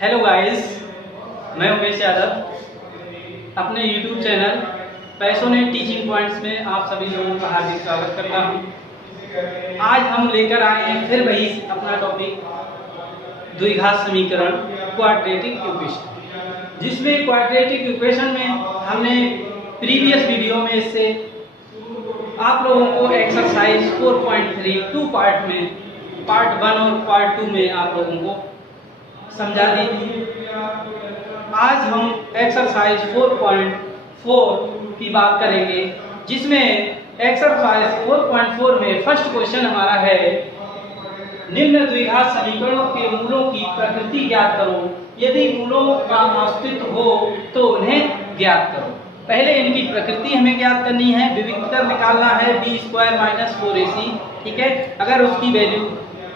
Hello guys, मैं उमेश यादव अपने YouTube channel passionate teaching points में आप सभी लोगों का हार्दिक स्वागत करता हूं। आज हम लेकर आए हैं फिर वही अपना टॉपिक द्विघात समीकरण क्वाड्रेटिक इक्वेशन, जिसमें क्वाड्रेटिक इक्वेशन में हमने प्रीवियस वीडियो में इससे आप लोगों को एक्सरसाइज 4.3 टू पार्ट में पार्ट 1 और पार्ट 2 में आप लोगों को समझा दी थी। आज हम एक्सरसाइज 4.4 की बात करेंगे, जिसमें एक्सरसाइज 4.4 में फर्स्ट क्वेश्चन हमारा है निम्न द्विघात समीकरणों के मूलों की प्रकृति ज्ञात करो, यदि मूलों का अस्तित्व हो तो उन्हें ज्ञात करो। पहले इनकी प्रकृति हमें ज्ञात करनी है, विविक्तर निकालना है b² - 4ac। ठीक है, अगर उसकी वैल्यू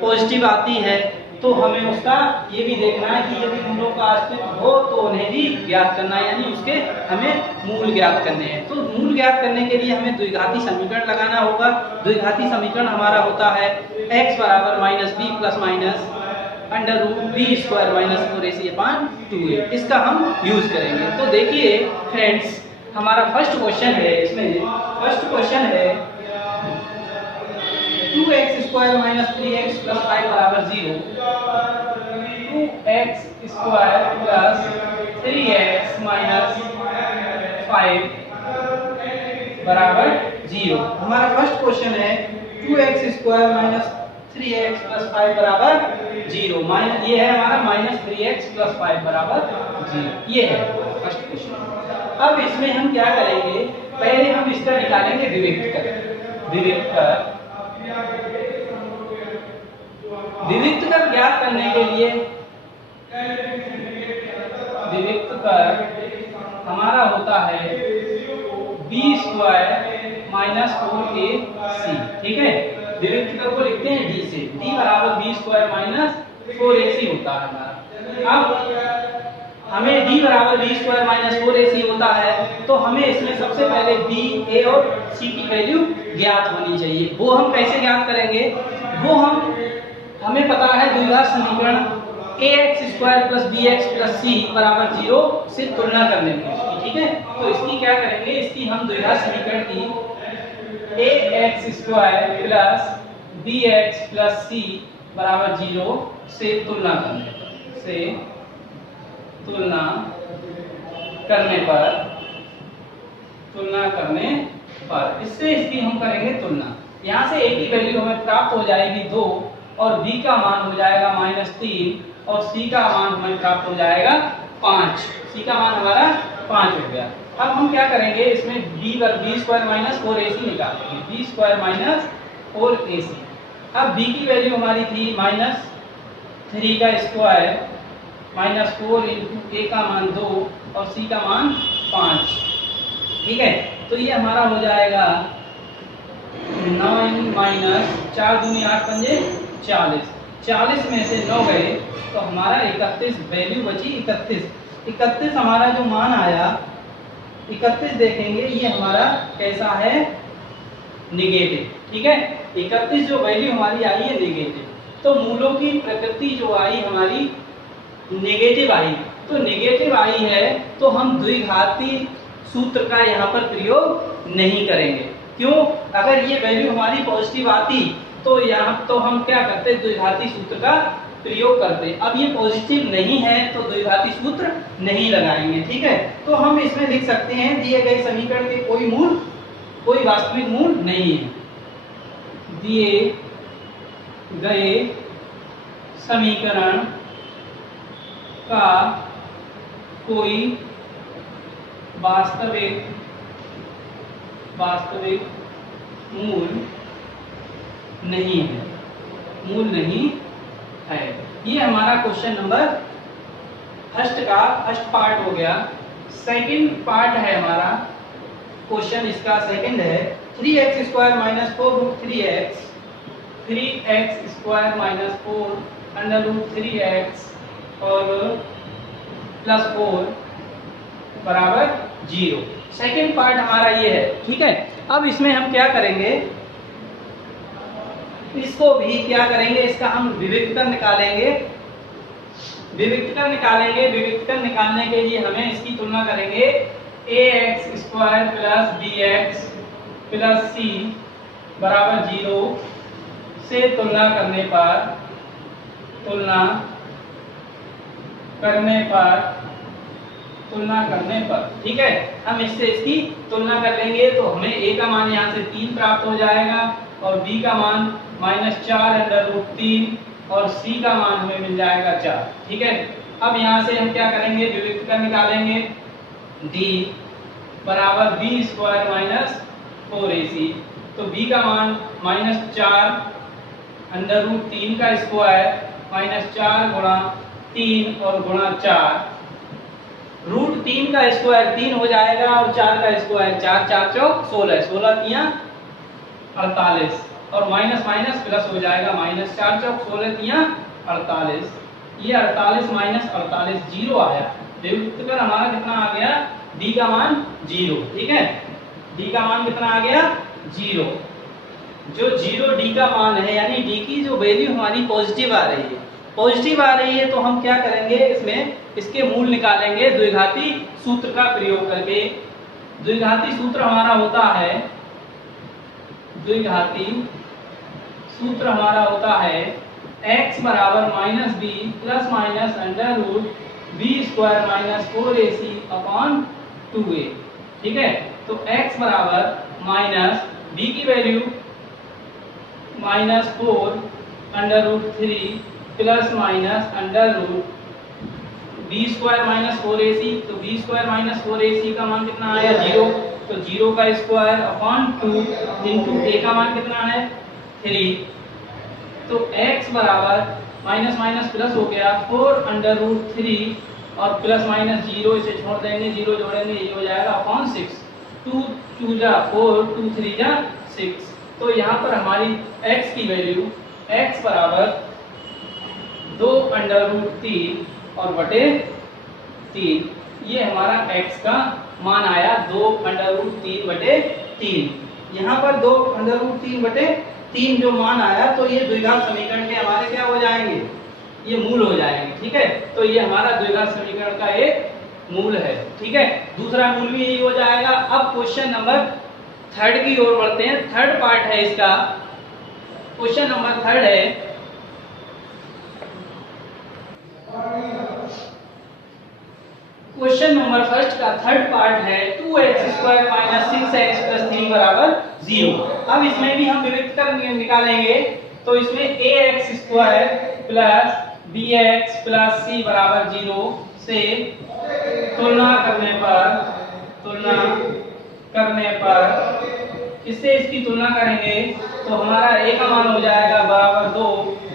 पॉजिटिव आती है तो हमें उसका ये भी देखना है कि यदि मूलों का अस्तित्व हो तो उन्हें भी ज्ञात करना है, यानी उसके हमें मूल ज्ञात करने हैं। तो मूल ज्ञात करने के लिए हमें द्विघाती समीकरण लगाना होगा। द्विघाती समीकरण हमारा होता है x बराबर -b plus minus √b² - 4ac/2a। इसका हम यूज करेंगे। तो देखिए फ्रेंड्स, हमारा फर्स्ट क्वेश्चन है, इसमें फर्स्ट क्वेश्चन है 2x² - 3x + 5 बराबर 0। 2x² + 3x - 5 बराबर 0। हमारा फर्स्ट क्वेश्चन है 2x² - 3x + 5 बराबर 0। माइनस ये है हमारा -3x + 5 बराबर 0। ये है फर्स्ट क्वेश्चन। अब इसमें हम क्या करेंगे, पहले हम इसका निकालेंगे विविक्तर ज्ञात करने के लिए विविक्तर हमारा होता है b² - 4ac। ठीक है, विविक्तर को लिखते हैं d से, d बराबर b² - 4ac होता है हमारा। अब हमें d बराबर b² - 4ac होता है, तो हमें इसमें सबसे पहले b, a और c की वैल्यू ज्ञात होनी चाहिए। वो हम कैसे ज्ञात करेंगे, वो हमें पता है द्विघात समीकरण ax² + bx + c बराबर 0 से तुलना करने में। ठीक है, तो इसकी क्या करेंगे, इसकी हम द्विघात समीकरण की ax² + bx + c बराबर 0 से तुलना करने पर इससे इसकी हम करेंगे तुलना। यहाँ से a की वैल्यू हमें प्राप्त हो जाएगी 2 और b का मान हो जाएगा -3 और c का मान हमें प्राप्त हो जाएगा 5। c का मान हमारा 5 हो गया। अब हम क्या करेंगे, इसमें b² - 4ac निकालेंगे, b² - 4ac। अब b की वैल्यू हमारी थी -3 का स्क्वायर -4 × a का मान 2 और c का मान 5। ठीक है, तो ये हमारा हो जाएगा 9 - 4 दूनी 8 पंजे 40। 40 में से 9 गए तो हमारा 31 वैल्यू बची 31 हमारा जो मान आया 31 देखेंगे, ये हमारा कैसा है, नेगेटिव। ठीक है, 31 जो वैल्यू हमारी आई है नेगेटिव। तो मूलों की प्रकृति जो आई हमारी नेगेटिव आई, तो नेगेटिव आई है तो हम द्विघाती सूत्र का यहाँ पर प्रयोग नहीं करेंगे। क्यों, अगर ये वैल्यू हमारी पॉजिटिव आती तो यहाँ तो हम क्या करते, द्विघाती सूत्र का प्रयोग करते। अब ये पॉजिटिव नहीं है तो द्विघाती सूत्र नहीं लगाएंगे। ठीक है, तो हम इसमें लिख सकते हैं दिए गए समीकरण के कोई वास्तविक मूल नहीं है। दिए गए समीकरण का कोई वास्तविक मूल नहीं है। ये हमारा क्वेश्चन नंबर फर्स्ट पार्ट हो गया। सेकंड पार्ट है हमारा क्वेश्चन, इसका सेकंड है 3x² - 4√3x 3x² - 4 √3x और +4 बराबर 0। सेकंड पार्ट हमारा ये है। ठीक है, अब इसमें हम क्या करेंगे, इसको भी क्या करेंगे, इसका हम विविक्तर निकालेंगे विविक्तकर निकालेंगे। विविक्तकर निकालने के लिए हमें इसकी तुलना करेंगे ax square plus bx plus c बराबर 0 से तुलना करने पर ठीक है, हम इससे इसकी तुलना कर लेंगे तो हमें a का मान यहाँ से 3 प्राप्त हो जाएगा और b का मान -4√3 और c का मान हमें मिल जाएगा 4। ठीक है, अब यहाँ से हम क्या करेंगे, विविक्तकर निकालेंगे। d बराबर b स्क्वायर माइनस 4ac, तो b का मान -4√3 का स्क्वायर -4 गुणा 3 और गुणा 4, √3 का स्क्वायर 3 हो जाएगा और 4 का स्क्वायर 4, 4 चौक 16, 16 तियां 48 और माइनस माइनस प्लस हो जाएगा, -4 चौक 16 तियां 48, ये 48 माइनस 48 0 आया। विविक्तकर हमारा कितना आ गया, d का मान 0। ठीक है, d का मान कितना आ गया, 0। जो 0 d का मान है यानी d की जो वैल्यू हमारी पॉजिटिव आ रही है तो हम क्या करेंगे, इसमें इसके मूल निकालेंगे द्विघाती सूत्र का प्रयोग करके। द्विघाती सूत्र हमारा होता है x बराबर -b plus minus √b square minus 4ac upon 2a। ठीक है, तो x बराबर माइनस b की value -4√3 plus minus √b square minus 4ac, तो b स्क्वायर माइनस 4ac का मान कितना आया, 0, तो 0 का स्क्वायर अपॉन 2 इंटू a का मान कितना है, 3, तो x बराबर माइनस माइनस प्लस हो गया 4√3 और प्लस माइनस 0 इसे छोड़ देंगे, 0 जोड़ेंगे, ये हो जाएगा अपॉन 6, 2 2 जा 4, 2 3 जा 6। तो यहाँ पर हमारी x की वैल्यू x बराबर 2√3 और बटे 3, ये हमारा x का मान आया 2√3 बटे 3। यहाँ पर 2√3 बटे 3 जो मान आया तो ये द्विघात समीकरण के हमारे क्या हो जाएंगे, ये मूल हो जाएंगे। ठीक है, तो ये हमारा द्विघात समीकरण का एक मूल है। ठीक है, दूसरा मूल भी यही हो जाएगा। अब क्वेश्चन नंबर 3 की ओर बढ़ते हैं। थर्ड पार्ट है इसका, क्वेश्चन नंबर 3 है। क्वेश्चन नंबर 1 का थर्ड पार्ट है 2x square minus 6x plus 3 बराबर 0। अब इसमें भी हम विविक्तकर निकालेंगे, तो इसमें ax square plus bx plus c बराबर 0 से तुलना करने पर इससे इसकी तुलना करेंगे तो हमारा a का मान हो जाएगा बराबर 2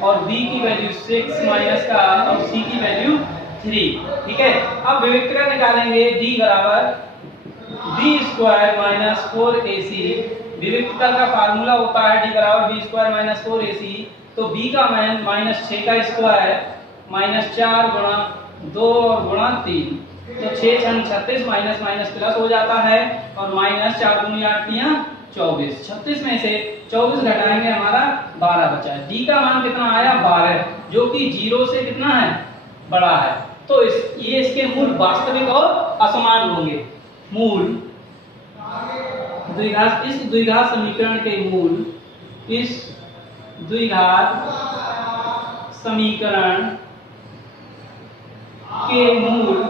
और b की वैल्यू 6 माइनस का और c की वैल्यू 3। ठीक है, अब विविक्तकर निकालेंगे। d बराबर b स्क्वायर माइनस 4ac, विविक्तकर का फार्मूला होता है d बराबर b स्क्वायर माइनस 4ac, तो b का मान -6 का स्क्वायर -4 गुणा 2 और गुणा 3, तो 6 6 36 माइनस माइनस प्लस हो जाता है और -4 दूनी 8 तियां 24, 36 में से 24 घटाएंगे हमारा 12 बचा। d का मान कितना आया, 12, जो कि 0 से कितना है, बड़ा है। तो ये इसके मूल वास्तविक और असमान होंगे। मूल द्विघात, इस द्विघात समीकरण के मूल, इस द्विघात समीकरण के मूल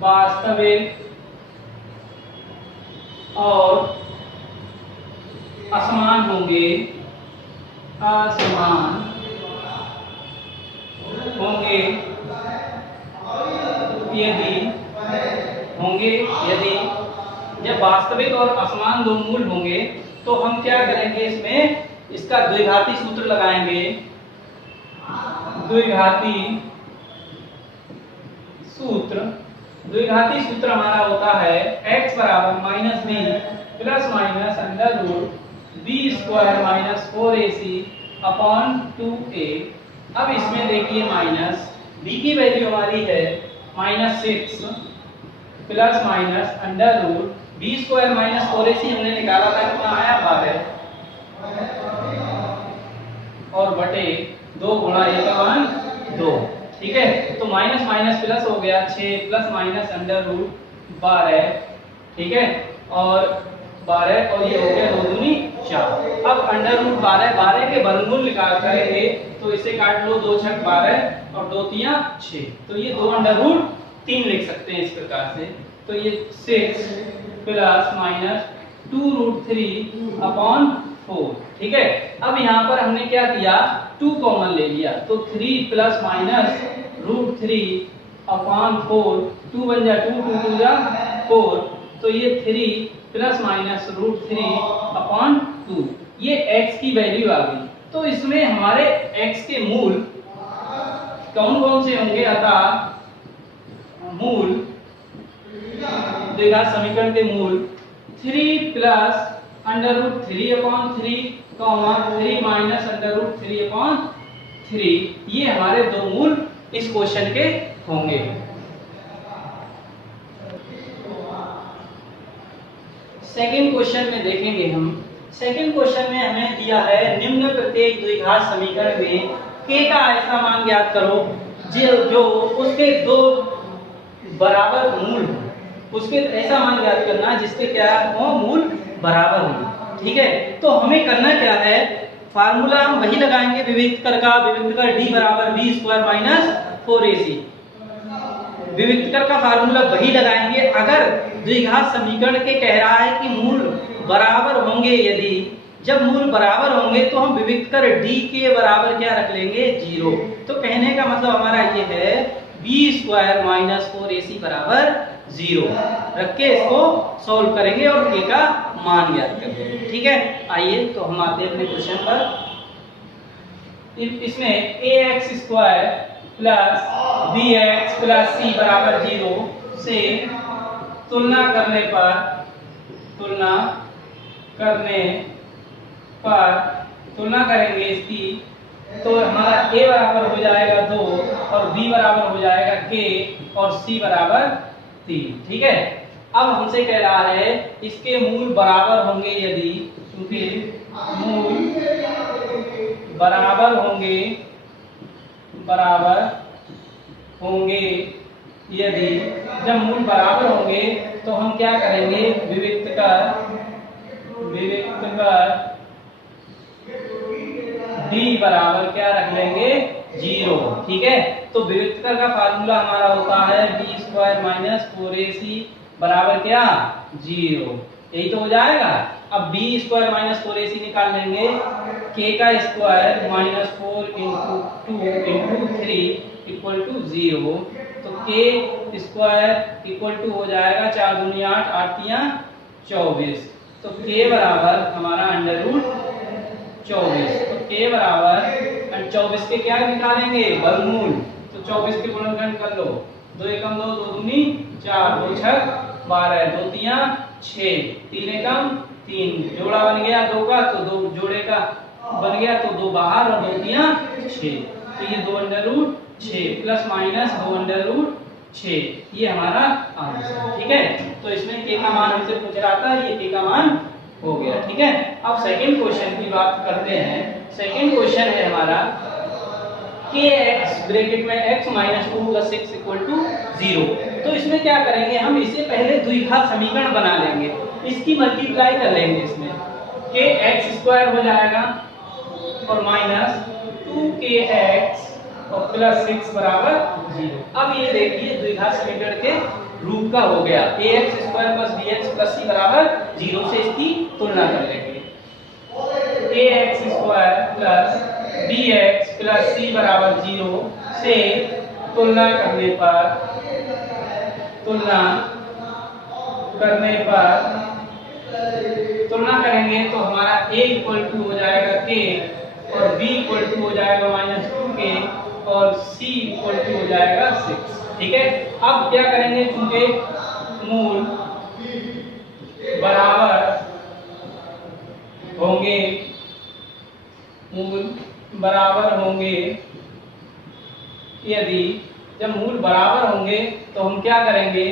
वास्तविक और असमान होंगे, यदि जब वास्तविक और असमान दो मूल होंगे तो हम क्या करेंगे, इसमें इसका द्विघाती सूत्र लगाएंगे। द्विघाती सूत्र हमारा होता है x बराबर -b plus minus √b square minus 4ac upon 2a। अब इसमें देखिए माइनस b की वैल्यू हमारी है -6 plus minus √b square minus 4ac हमने निकाला था, कितना आया 12। और बटे 2 गुणा a का मान 2। ठीक है, तो माइनस माइनस प्लस हो गया 6 प्लस माइनस अंडर रूट 12। ठीक है, और 12 और ये हो गया 2 दूनी 4। अब अंडर रूट 12 के वर्गमूल निकाल करेंगे तो इसे काट लो, 2 छक 12 और 2 तिया 6, तो ये 2 अंडर रूट 3 लिख सकते हैं इस प्रकार से। तो ये 6 प्लस माइनस 2 रूट 3 अपॉन 4। ठीक है, अब यहाँ पर हमने क्या किया, 2 कॉमन ले लिया, तो 3 प्लस माइनस रूट 3 अपॉन 4, 2 बन जा 2, 2 2 जा 4, तो ये 3 प्लस माइनस रूट 3 अपॉन 2, ये x की वैल्यू आ गई। तो इसमें हमारे x के मूल कौन कौन से होंगे, अतः मूल द्विघात समीकरण के मूल 3 plus under root 3 upon 3 3 minus under root 3 upon 3, ये हमारे दो मूल इस क्वेश्चन के होंगे। सेकंड क्वेश्चन में देखेंगे हम। सेकंड क्वेश्चन में हमें दिया है निम्न प्रत्येक द्विघात समीकरण में k का ऐसा मान ज्ञात करो जो उसके दो बराबर मूल हो। उसके ऐसा मान ज्ञात करना जिसके क्या हो, मूल बराबर हो। ठीक है, तो हमें करना क्या है, फार्मूला हम वही लगाएंगे विविक्त कर का, विविक्त कर d बराबर b स्क्वायर माइनस 4ac। विविक्त कर का फार्मूला वही लगाएंगे। अगर द्विघात समीकरण के कह रहा है कि मूल बराबर होंगे, यदि जब मूल बराबर होंगे तो हम विविक्त कर d के बराबर क्या रख लेंगे, 0। तो कहने का मतलब हमारा ये है b स्क्वायर माइनस 4ac बराबर 0 रख के इसको सॉल्व करेंगे और k का मान ज्ञात करेंगे। ठीक है, आइए तो हम आते हैं अपने क्वेश्चन पर। इसमें ax square plus bx plus c बराबर 0 से तुलना करने करेंगे इसकी, तो हमारा a बराबर हो जाएगा 2 और b बराबर हो जाएगा k और c बराबर 3। ठीक है, अब हमसे कह रहा है इसके मूल बराबर होंगे यदि, क्योंकि मूल बराबर होंगे यदि, जब मूल बराबर होंगे तो हम क्या करेंगे, विविक्त कर d बराबर क्या रख लेंगे, 0। ठीक है, तो विविक्त कर का फार्मूला हमारा होता है b स्क्वायर माइनस 4ac बराबर क्या, 0। यही तो हो जाएगा। अब b स्क्वायर माइनस 4ac निकाल लेंगे, k का square minus 4 into 2 into 3 equal to 0, तो k स्क्वायर इक्वल टू हो जाएगा 4 दूनी 8, 8 तिया 24, तो k बराबर हमारा अंडर रूट 24। तो k बराबर 24 के क्या निकालेंगे, वर्गमूल, तो 24 के गुणनखंड कर लो, 2 एकम 2, 2 दूनी 4, 2 छक 12, 2 तिया 6, 3 एकम 3, जोड़ा बन गया 2 का, तो 2 जोड़े का बन गया, तो 2 बाहर और 2 तिया 6, तो ये 2 under root 6 plus minus 2 under root 6, ये हमारा आंसर। ठीक है, तो इसमें k का मान हमसे पूछ रहा था, ये k का मान हो गया। ठीक है, अब सेकंड क्वेश्चन की बात करते हैं। सेकंड क्वेश्चन है हमारा kx ब्रैकेट में x minus 2 plus 6 equal to 0। तो इसमें क्या करेंगे, हम इसे पहले द्विघात समीकरण बना लेंगे, इसकी मल्टीप्लाई कर लेंगे, इसमें kx स्क्वायर हो जाएगा और माइनस 2kx और प्लस 6 बराबर 0। अब ये देखिए द्विघात समीकरण के रूप का हो गया, ax square plus bx plus c बराबर 0 से इसकी तुलना कर लेंगे। ax square plus bx plus c बराबर 0 से तुलना करेंगे तो हमारा a इक्वल टू हो जाएगा k और b इक्वल टू हो जाएगा माइनस 2k और c इक्वल टू हो जाएगा 6। ठीक है, अब क्या करेंगे, चूंकि मूल बराबर होंगे यदि, जब मूल बराबर होंगे तो हम क्या करेंगे,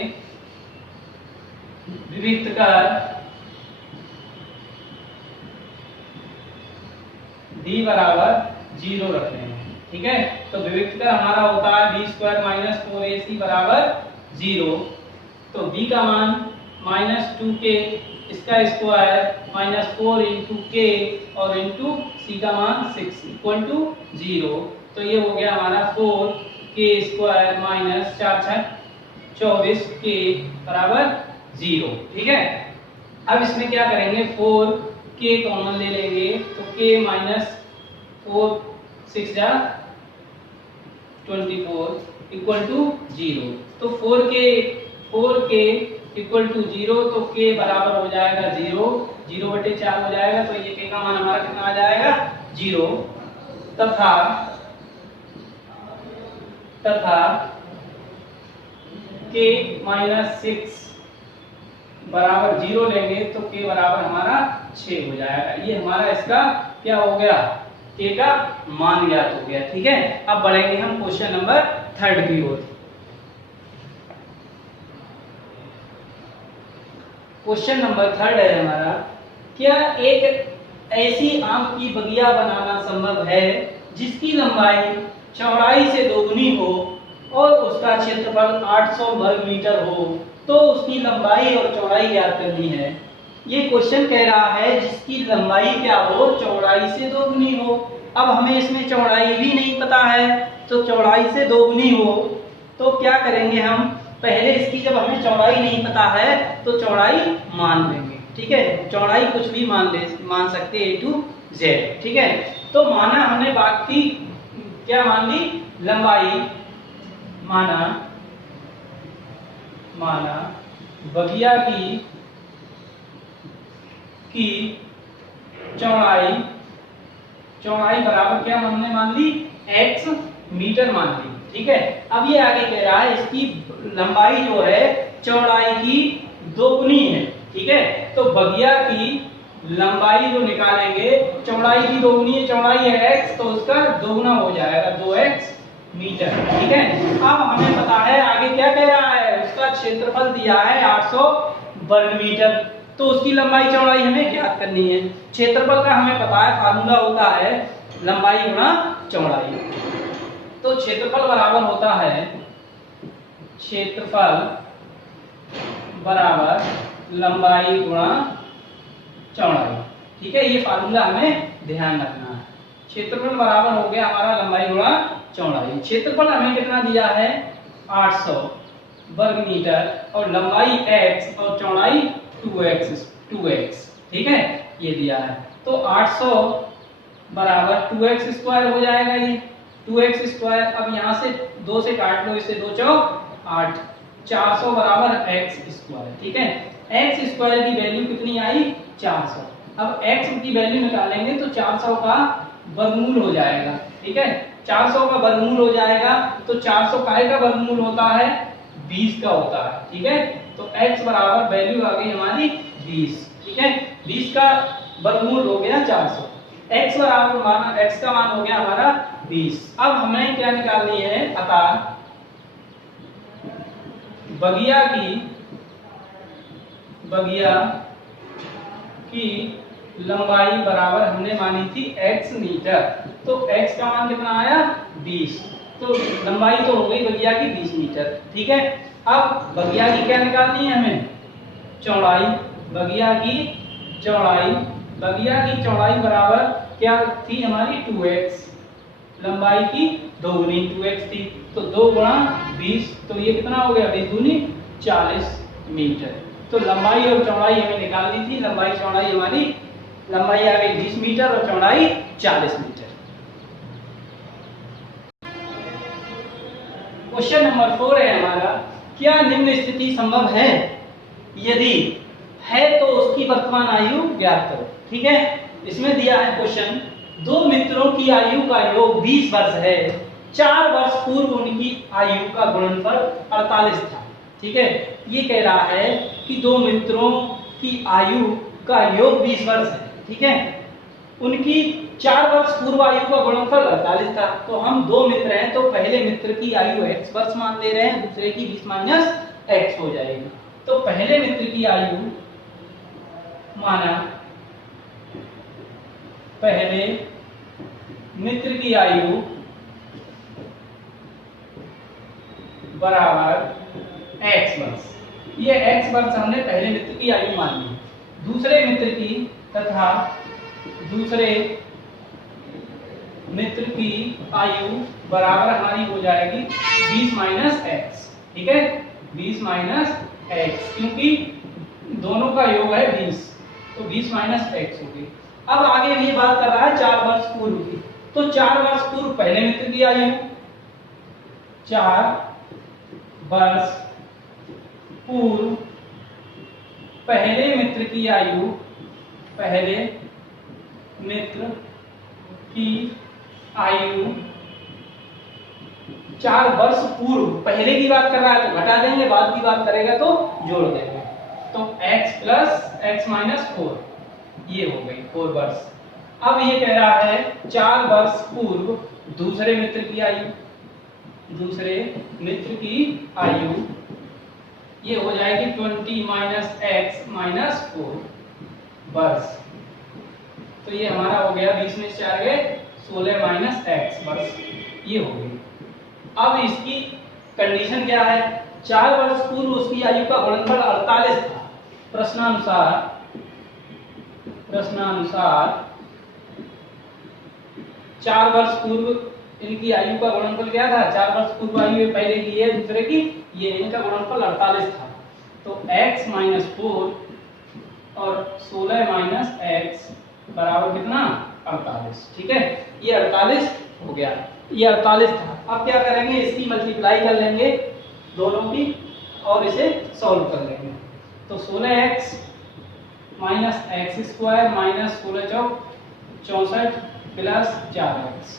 विविक्त कर d बराबर 0 रख रहे हैं, ठीक है। तो विविक्तर हमारा होता है b स्क्वायर माइनस 4ac बराबर 0। तो b का मान माइनस 2k, इसका स्क्वायर माइनस 4 इंटू के और इंटू सी का मान 6 इक्वल टू 0। तो ये हो गया हमारा 4k स्क्वायर माइनस 4 6 24 के बराबर 0, ठीक है। अब इसमें क्या करेंगे, 4k कॉमन ले लेंगे तो k माइनस 4 6 जा 24 इक्वल टू 0। तो 4k इक्वल टू 0, तो k बराबर हो जाएगा 0, 0/4 हो जाएगा। तो ये k का मान हमारा कितना आ जाएगा 0। तथा k माइनस 6 बराबर 0 लेंगे तो k बराबर हमारा 6 हो जाएगा। ये हमारा इसका क्या हो गया, k का मान ज्ञात हो गया, ठीक है। अब बढ़ेंगे हम क्वेश्चन नंबर 3 की ओर। क्वेश्चन नंबर 3 है हमारा, क्या एक ऐसी आम की बगिया बनाना संभव है जिसकी लंबाई चौड़ाई से दोगुनी हो और उसका क्षेत्रफल 800 वर्ग मीटर हो, तो उसकी लंबाई और चौड़ाई ज्ञात करनी है। ये क्वेश्चन कह रहा है जिसकी लंबाई क्या हो, चौड़ाई से दोगुनी हो। अब हमें इसमें चौड़ाई भी नहीं पता है, तो चौड़ाई से दोगुनी हो तो क्या करेंगे हम, पहले इसकी जब हमें चौड़ाई नहीं पता है तो चौड़ाई मान लेंगे, ठीक है। चौड़ाई कुछ भी मान सकते हैं A to Z, ठीक है। तो माना हमने बाकी क्या मान ली, लंबाई माना बगिया की चौड़ाई बराबर क्या हमने मान ली, x मीटर मान ली, ठीक है। अब ये आगे कह रहा है इसकी लंबाई जो है चौड़ाई की दोगुनी है, ठीक है। तो बगिया की लंबाई जो निकालेंगे, चौड़ाई की दोगुनी है, चौड़ाई है x, तो उसका दोगुना हो जाएगा 2x मीटर, ठीक है। अब हमें पता है आगे क्या कह रहा है, उसका क्षेत्रफल दिया है 800 वर्ग मीटर, तो उसकी लंबाई चौड़ाई हमें ज्ञात करनी है। क्षेत्रफल का हमें पता है, फार्मूला होता है लंबाई गुणा चौड़ाई। तो क्षेत्रफल बराबर होता है क्षेत्रफल बराबर लंबाई गुणा चौड़ाई, ठीक है। ये फार्मूला हमें ध्यान रखना है। क्षेत्रफल बराबर हो गया हमारा लंबाई गुणा चौड़ाई। क्षेत्रफल हमें कितना दिया है 800 वर्ग मीटर और लंबाई x और चौड़ाई 2x, ठीक है, ये दिया है। तो 800 बराबर 2x स्क्वायर हो जाएगा, ये 2x स्क्वायर। अब यहाँ से 2 से काट लो, इससे 2 चौक 8, 400 बराबर x स्क्वायर, ठीक है। x स्क्वायर की वैल्यू कितनी आई 400। अब x की वैल्यू निकालेंगे तो 400 का वर्गमूल हो जाएगा, ठीक है। 400 का वर्गमूल हो जाएगा तो 400 काय का वर्गमूल होता है 20 का होता है, ठीक है। तो x बराबर वैल्यू आ गई हमारी 20, ठीक है। 20 का वर्गमूल हो गया 400, x बराबर माना x का मान हो गया हमारा 20। अब हमें क्या निकालनी है, अतः बगिया की लंबाई बराबर हमने मानी थी x मीटर, तो x का मान कितना आया 20। तो लंबाई तो हो गई बगिया की 20 मीटर, ठीक है। अब बगिया की क्या निकालनी है हमें, चौड़ाई। बगिया की चौड़ाई बराबर क्या थी हमारी 2x, लंबाई की दोगुनी 2x थी, तो 2 गुणा 20, तो ये कितना हो गया 20 दूनी 40 मीटर। तो लंबाई और चौड़ाई हमें निकालनी थी, लंबाई चौड़ाई हमारी, लंबाई आ गई 20 मीटर और चौड़ाई 40 मीटर। क्वेश्चन नंबर 4 है हमारा, क्या निम्न स्थिति संभव है, यदि है तो उसकी वर्तमान आयु ज्ञात करो, ठीक है। इसमें दिया है क्वेश्चन, 2 मित्रों की आयु का योग 20 वर्ष है, 4 वर्ष पूर्व उनकी आयु का गुणनफल 48 था, ठीक है। ये कह रहा है कि 2 मित्रों की आयु का योग 20 वर्ष है, ठीक है। उनकी 4 वर्ष पूर्व आयु का गुणनफल 48 था। तो हम 2 मित्र हैं, तो पहले मित्र की आयु x वर्ष मान ले रहे हैं, दूसरे की 20 माइनस x हो जाएगी। तो पहले मित्र की आयु माना, पहले मित्र की आयु बराबर x वर्ष। ये x वर्ष हमने पहले मित्र की आयु मान ली। दूसरे मित्र की तथा दूसरे मित्र की आयु बराबर हमारी हो जाएगी 20 माइनस एक्स। ठीक है, 20 माइनस एक्स, क्योंकि दोनों का योग है 20, तो 20 माइनस एक्स होगी। अब आगे ये बात कर रहा है 4 वर्ष पूर्व की, तो 4 वर्ष पूर्व पहले मित्र की आयु, 4 वर्ष पूर्व पहले मित्र की आयु, पहले मित्र की आयु 4 वर्ष पूर्व, पहले की बात कर रहा है तो घटा देंगे, बाद की बात करेगा तो जोड़ देंगे, तो x प्लस x माइनस 4, ये हो गई 4 वर्ष। अब ये कह रहा है 4 वर्ष पूर्व दूसरे मित्र की आयु, दूसरे मित्र की आयु ये हो जाएगी 20 माइनस एक्स माइनस 4 वर्ष। तो ये हमारा हो गया 20 में 4 गए 16 माइनस एक्स वर्ष, ये हो गई। अब इसकी कंडीशन क्या है, 4 वर्ष पूर्व उसकी आयु का गुणनफल 48 था। प्रश्नानुसार 4 वर्ष पूर्व इनकी आयु का गुणनफल क्या था, 4 वर्ष पूर्व आयु पहले की है दूसरे की, ये इनका गुणनफल 48 था। तो x माइनस 4 और 16 माइनस एक्स बराबर कितना, 48। ठीक है, ये 48 हो गया, ये 48 था। अब क्या करेंगे, इसकी मल्टीप्लाई कर लेंगे दोनों की और इसे सॉल्व कर लेंगे। तो 16x minus x square minus 16 चौक 64 प्लस 4x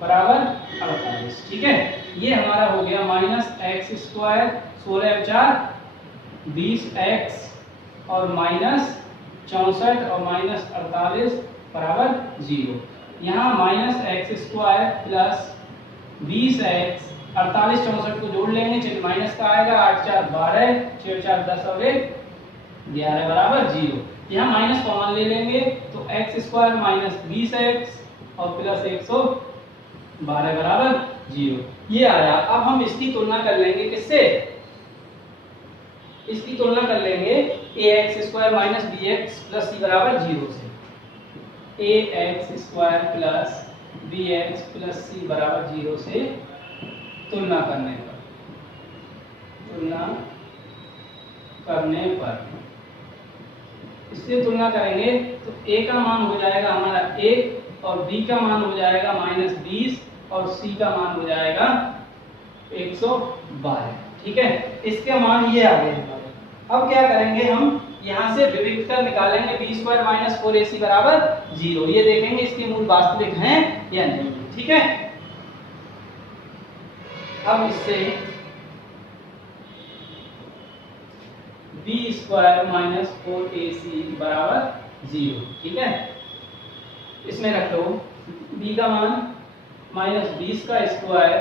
बराबर 48। ठीक है, ये हमारा हो गया माइनस एक्स स्क्वायर 16 4 20x और माइनस 64 और माइनस 48 बराबर 0। यहाँ minus x square plus 20x 48 64 को जोड़ लेंगे, चलिए माइनस का आएगा 8 4 12 6 4 10 और 1 11 बराबर 0। यहाँ माइनस कॉमन ले लेंगे तो एक्स स्क्वायर माइनस 20x और प्लस 112 बराबर 0, ये आया। अब हम इसकी तुलना कर लेंगे किससे, इसकी तुलना कर लेंगे ax square minus bx plus c बराबर 0 से। ax square plus bx plus c बराबर 0 से तुलना करने पर इससे तुलना करेंगे तो a का मान हो जाएगा हमारा 1 और b का मान हो जाएगा माइनस 20 और c का मान हो जाएगा 112। ठीक है, इसके मान ये आ गए हमारे। अब क्या करेंगे, हम यहाँ से विविधता निकालेंगे b स्क्वायर माइनस 4ac बराबर 0। ये देखेंगे इसके मूल वास्तविक हैं या नहीं। ठीक है, अब इससे b स्क्वायर माइनस 4ac बराबर 0। ठीक है, इसमें रख लो b का मान माइनस 20 का स्क्वायर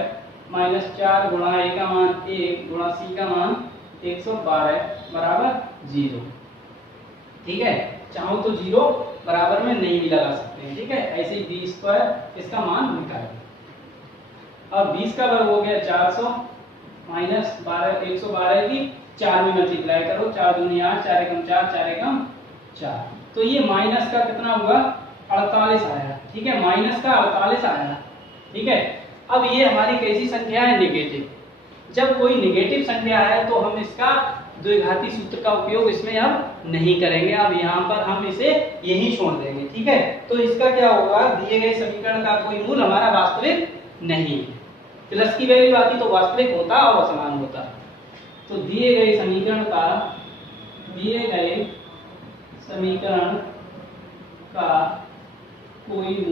माइनस 4 गुणा a का मान 1 गुणा c का मान 112 बराबर 0। ठीक है, चाहो तो 0 बराबर में नहीं भी लगा सकते हैं। ठीक है, ऐसे ही b स्क्वायर इसका मान निकालेंगे। अब 20 का वर्ग हो गया 400 माइनस 12 112 की 4 में मल्टीप्लाई करो, 4 दूनी 8 4 एकम 4 4 एकम 4, तो ये माइनस का कितना हुआ 48 आया। ठीक है, माइनस का 48 आया। ठीक है, अब ये हमारी कैसी संख्या है, नेगेटिव। जब कोई नेगेटिव संख्या है तो हम इसका द्विघाती सूत्र का उपयोग इसमें अब नहीं करेंगे, अब यहाँ पर हम इसे यही छोड़ देंगे। ठीक है, तो इसका क्या होगा, दिए गए समीकरण का कोई मूल हमारा वास्तविक नहीं है। प्लस की वैल्यू आती तो वास्तविक होता और असमान होता। तो दिए गए समीकरण का कोई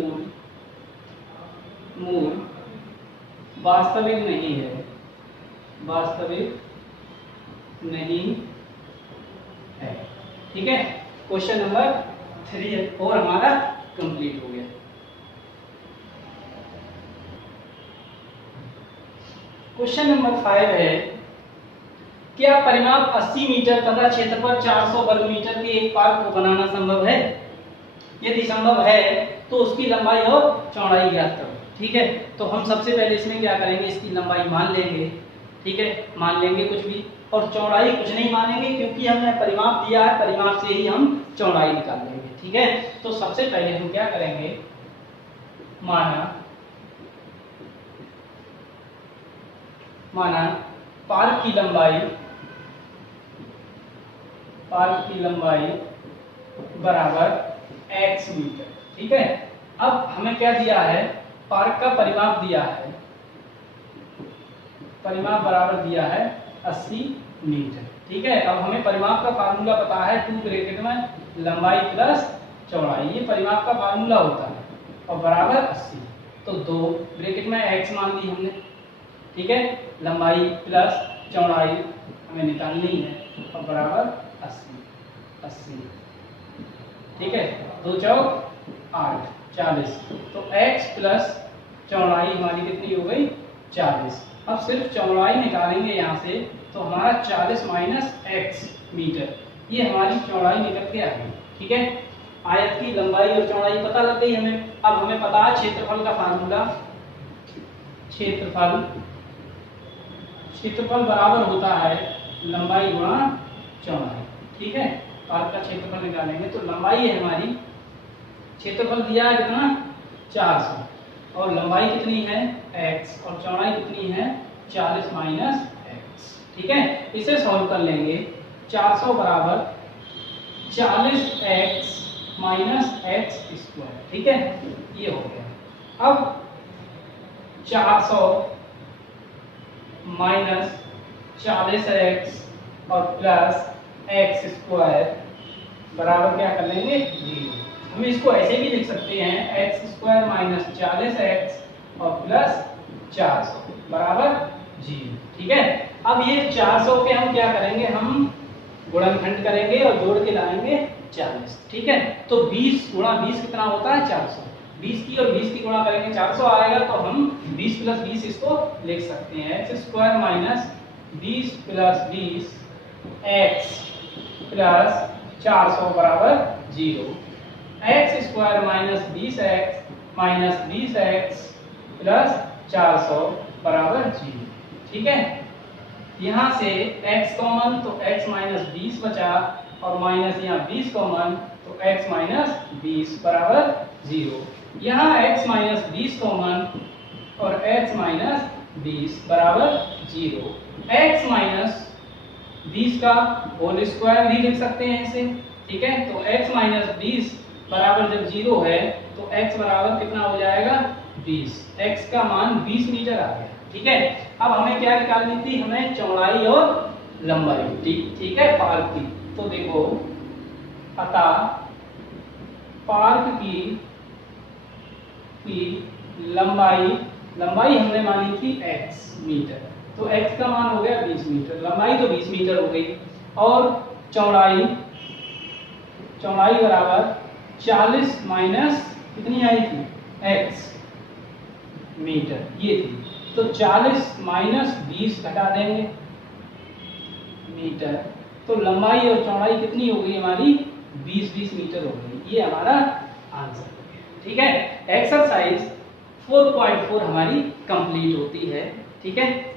मूल वास्तविक नहीं है, ठीक है, क्वेश्चन नंबर 3 और हमारा कंप्लीट हो गया। क्वेश्चन नंबर 5 है, क्या परिमाप 80 मीटर तथा क्षेत्रफल 400 वर्ग मीटर के एक पार्क को बनाना संभव है? यदि संभव है तो उसकी लंबाई और चौड़ाई ज्ञात करो। ठीक है, तो हम सबसे पहले इसमें क्या करेंगे, इसकी लंबाई मान लेंगे। ठीक है, मान लेंगे कुछ भी, और चौड़ाई कुछ नहीं मानेंगे क्योंकि हमने परिमाप दिया है, परिमाप से ही हम चौड़ाई निकाल लेंगे। ठीक है, तो सबसे पहले हम क्या करेंगे, माना पार्क की लंबाई बराबर x मीटर। ठीक है, अब हमें क्या दिया है, पार्क का परिमाप दिया है, परिमाप बराबर दिया है 80 मीटर। ठीक है, अब हमें परिमाप का फार्मूला पता है, 2 ब्रैकेट में लंबाई प्लस चौड़ाई, ये परिमाप का फार्मूला होता है, और बराबर 80। तो 2 ब्रैकेट में x मान दी हमने। ठीक है, लंबाई प्लस चौड़ाई हमें निकालनी है, और बराबर 80। ठीक है, 2 चौक 8, 40। तो x प्लस चौड़ाई हमारी कितनी हो गई, 40। अब सिर्फ चौड़ाई निकालेंगे यहाँ से, तो हमारा 40 माइनस x मीटर, ये हमारी चौड़ाई निकल के आ गई। ठीक है, आयत की लंबाई और चौड़ाई पता लग गई हमें। अब हमें पता है क्षेत्रफल का फार्मूला, क्षेत्रफल बराबर होता है लंबाई गुणा चौड़ाई। ठीक है, पार्क का क्षेत्रफल निकालेंगे तो लंबाई है हमारी, क्षेत्रफल दिया है कितना 400, और लंबाई कितनी है x, और चौड़ाई कितनी है 40 माइनस x। ठीक है, इसे सॉल्व कर लेंगे। 400 बराबर 40x माइनस x स्क्वायर। ठीक है, ये हो गया। अब 400 माइनस 40x और प्लस x स्क्वायर बराबर क्या कर लेंगे, 0। हम इसको ऐसे भी लिख सकते हैं, x स्क्वायर माइनस 40x और प्लस 400 बराबर 0। ठीक है, अब ये 400 के हम क्या करेंगे, हम गुणनखंड करेंगे और जोड़ के लाएंगे 40। ठीक है, तो 20 गुणा 20 कितना होता है 400, 20 की और 20 की गुणा करेंगे 400 आएगा, तो हम 20 प्लस 20 इसको लिख सकते हैं, x square minus 20 plus 20 x plus 400 बराबर 0। x square minus 20x minus 20x plus 400 बराबर 0। ठीक है, यहाँ से x कॉमन, तो x माइनस 20 बचा, और माइनस यहाँ 20 कॉमन, तो x माइनस 20 बराबर 0। यहाँ x माइनस 20 कॉमन और x माइनस 20 बराबर 0। x माइनस 20 का होल स्क्वायर भी लिख सकते हैं इसे। ठीक है, तो x माइनस 20 बराबर जब 0 है तो x बराबर कितना हो जाएगा 20, x का मान 20 मीटर आ गया। ठीक है, अब हमें क्या निकालनी थी, हमें चौड़ाई और लंबाई। ठीक है, पार्क की, तो देखो अतः पार्क की लंबाई हमने मानी थी x मीटर, तो x का मान हो गया 20 मीटर, लंबाई तो 20 मीटर हो गई, और चौड़ाई बराबर 40 माइनस कितनी आई थी x मीटर, ये थी, तो 40 माइनस 20 घटा देंगे मीटर, तो लंबाई और चौड़ाई कितनी हो गई हमारी 20 मीटर हो गई। ये हमारा आंसर हो गया। ठीक है, एक्सरसाइज 4.4 हमारी कंप्लीट होती है। ठीक है।